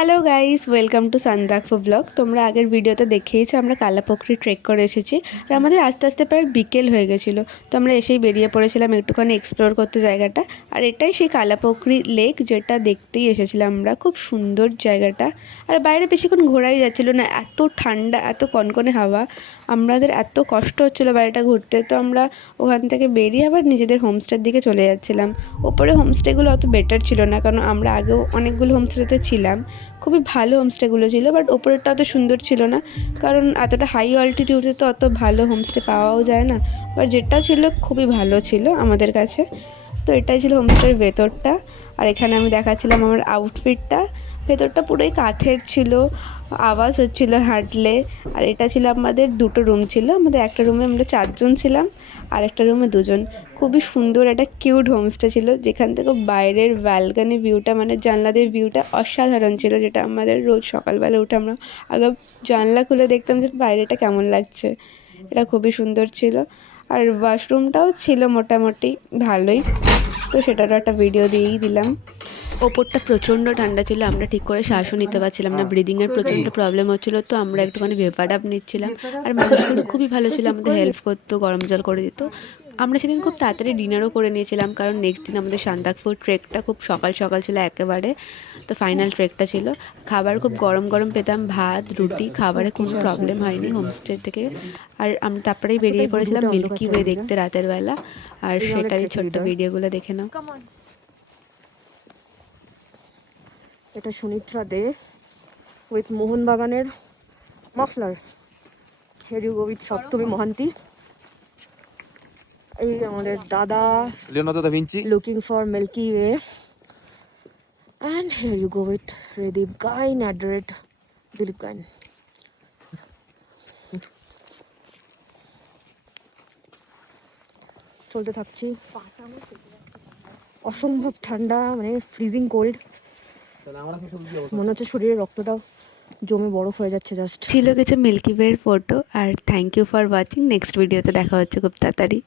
Hello guys, welcome to Sandakphu blog. তোমরা আগের ভিডিওতে দেখেইছো আমরা কালাপোখরি ট্রেক করে এসেছি আর আমাদের আস্তে আস্তে প্রায় বিকেল হয়ে গেছিলো। তো আমরা এসেই বেরিয়ে পড়েছিলাম একটুখানি এক্সপ্লোর করতে জায়গাটা। আর এটাই সেই কালাপোখরি লেক যেটা দেখতেই এসেছিলাম আমরা। খুব সুন্দর জায়গাটা। আর বাইরে বেশিক্ষণ ঘোরাই যাচ্ছিলো না, এত ঠান্ডা, এত কনকনে হাওয়া, আমাদের এত কষ্ট হচ্ছিলো বাইরেটা ঘুরতে। তো আমরা ওখান থেকে বেরিয়ে আবার নিজেদের হোমস্টের দিকে চলে যাচ্ছিলাম। ওপরে হোমস্টেগুলো অত বেটার ছিল না, কারণ আমরা আগেও অনেকগুলো হোমস্টেতে ছিলাম, খুবই ভালো হোমস্টেগুলো ছিল, বাট ওপরেরটা অত সুন্দর ছিল না, কারণ এতটা হাই অল্টিটিউডে তো অত ভালো হোমস্টে পাওয়াও যায় না। বাট যেটা ছিল খুবই ভালো ছিল আমাদের কাছে। তো এটাই ছিল হোমস্টের ভেতরটা। আর এখানে আমি দেখাচ্ছিলাম আমার আউটফিটটা। ভেতরটা পুরোই কাঠের ছিল, আওয়াজ হচ্ছিল হাঁটলে। আর এটা ছিল আমাদের দুটো রুম ছিল, আমাদের একটা রুমে আমরা 4 জন ছিলাম আর একটা রুমে 2 জন। খুবই সুন্দর একটা কিউট হোমস্টে ছিল, যেখান থেকে বাইরের ব্যালকনি ভিউটা, মানে জানলা দিয়ে ভিউটা অসাধারণ ছিল, যেটা আমাদের রোজ সকালবেলা উঠে আমরা আগে জানলা খুলে দেখতাম যে বাইরেটা কেমন লাগছে। এটা খুবই সুন্দর ছিল। আর ওয়াশরুমটাও ছিল মোটামুটি ভালোই, তো সেটারও একটা ভিডিও দিয়েই দিলাম। ওপরটা প্রচণ্ড ঠান্ডা ছিল, আমরা ঠিক করে শ্বাসও নিতে পারছিলাম না, ব্রিদিংয়ের প্রচণ্ড প্রবলেম হচ্ছিলো। তো আমরা একটুখানি ভেপার আপ নিচ্ছিলাম। আর মানুষগুলো খুবই ভালো ছিল, আমাদের হেল্প করতো, গরম জল করে দিত। আমরা সেদিন খুব তাড়াতাড়ি ডিনারও করে নিয়েছিলাম, কারণ নেক্সট দিন আমাদের সান্দাকফু ট্রেকটা খুব সকাল সকাল ছিল একেবারে। তো ফাইনাল ট্রেকটা ছিল, খাবার খুব গরম গরম পেতাম, ভাত রুটি, খাবারে কোনো প্রবলেম হয়নি হোমস্টে থেকে। আর আমরা তারপরেই বেরিয়ে পড়েছিলাম মিল্কি ওয়ে দেখতে রাতের বেলা। আর সেটারই ছোট্ট ভিডিওগুলো দেখে নাও। এটা সুনিত্রা দে উইথ মোহনবাগানের মাফলার। Here you go with Saptami Mohanty. এই আমাদের দাদা Leonardo da Vinci looking for milky way. And here you go with Redip Gain adored Dilip Gain. চলতে থাকছি। অসম্ভব ঠান্ডা, মানে ফ্রিজিং কোল্ড। মনে হচ্ছে শরীরের রক্তটাও জমে বরফ হয়ে যাচ্ছে জাস্ট। ছিল কিছু মিল্কি ওয়ের ফটো। আর thank you for watching. Next ভিডিওতে দেখা হচ্ছে খুব তাড়াতাড়ি।